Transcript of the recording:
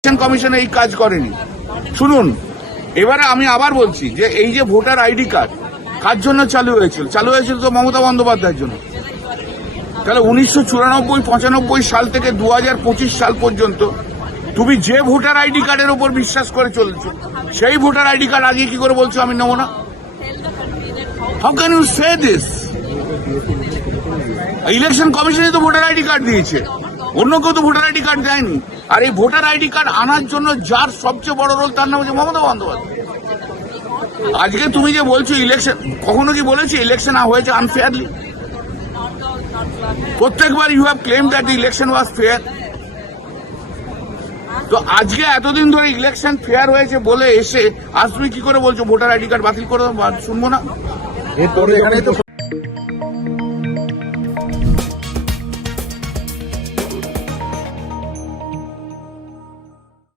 Election commission এই কাজ করেনি। শুনুন, এবারে আমি আবার বলছি যে এই যে ভোটার আইডি কার্ড কার জন্য চালু হয়েছিল তো মমতা বন্দ্যোপাধ্যায়ের জন্য। তাহলে 1994-95 সাল থেকে 2025 সাল পর্যন্ত তুমি যে ভোটার আইডি কার্ডের উপর বিশ্বাস করে চলেছো, সেই ভোটার আইডি কার্ড আজকে কি করে বলছো আমি নেবো না? How can you say this? Election কমিশনই তো ভোটার আইডি কার্ড দিয়েছে, অন্য কেউ তো ভোটার আইডি কার্ড দেয়নি। আর এই ভোটার আইডি কার্ড আনার জন্য যার সবচেয়ে বড় রোল তার নাম হচ্ছে মমতা বন্দ্যোপাধ্যায়। আজকে তুমি যে বলছো ইলেকশন, কখনো কি বলেছি ইলেকশন হয়েছে আনফেয়ারলি? প্রত্যেকবার you have claim that the election was fair. তো আজকে এতদিন ধরে ইলেকশন ফেয়ার হয়েছে বলে এসে আজ তুমি কি করে বলছো ভোটার আইডি কার্ড বাতিল করে শুনবো না? এরপরে এখানে তো